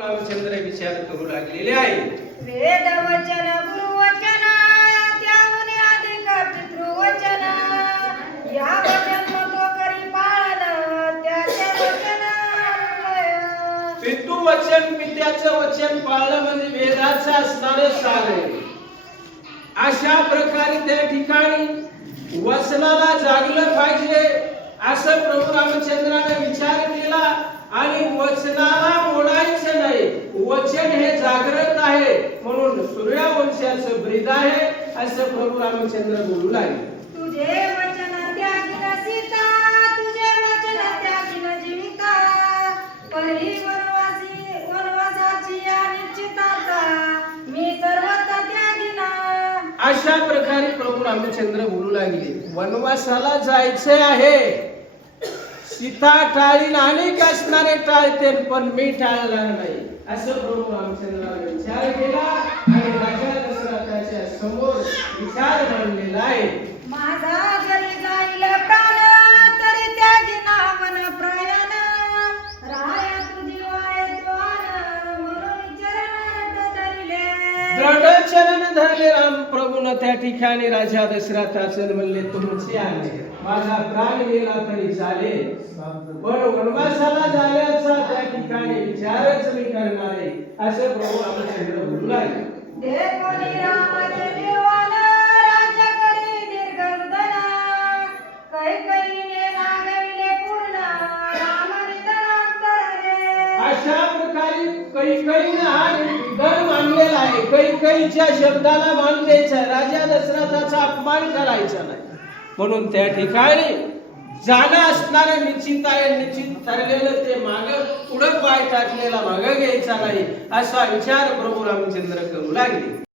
रामचंद्र विचार करू लागलेले आहे. वेद वचन गुरु वचन त्याहून अधिक पितृवचन या वचन तो करी पाळन त्याचे वचन अन्वय. पितृवचन पित्याचं वचन पाळणं म्हणजे वेदाचं असणारे सार आहे. अशा प्रकारे त्या ठिकाणी वचनाला जागलं पाहिजे असं प्रभू रामचंद्राने विचार केला आणि वचनाला मोडायचं नाही. वचन हे जागृत आहे म्हणून सूर्यवंशाचं ब्रीद आहे असं प्रभू रामचंद्र बोलू लागले. तुझे वचन त्यागिन सीता तुझे वचन त्यागिन जीविता परी वनवासाची या निश्चिताता मी सर्वथा त्यागिना. अशा प्रकारे प्रभू रामचंद्र बोलू लागले. वनवासाला जायचे आहे. सीता टाळीन अनेक असणारे टाळते पण मी टाळणार नाही असं प्रभू रामचंद्राने विचार केला आणि राजा दशरथाच्या समोर विचार मांडलेला आहे. माझा जरी जाईल प्राण तरी त्यागिना मन प्रयाण राया तुझी वायद्वान म्हणून चरण धरले. दृढ चरण धरले राम प्रभून त्या ठिकाणी राजा दशरथाचे म्हणले तुमचे आहे माझा प्राण गेला तरी चालेल पण वनवासाला जाण्याचा त्या ठिकाणी विचारच मी करणार आहे असं प्रभू रामचंद्र बोलू लागले. देवोनी रामाचे जीवन राज्य करी दीर्घर्दन कैकईने नागविले पूर्ण रामनितरांतरे. अशा प्रकारे कैकईने हा दर मानलेला आहे. कैकईच्या शब्दाला मान द्यायचा, राजा दशरथाचा अपमान करायचा नाही म्हणून त्या ठिकाणी जाणं असणारं निश्चित आहे. निश्चित ठरलेलं ते मागं पुढं पाय टाकलेला मागं घ्यायचा नाही असा विचार प्रभू रामचंद्र करू लागले.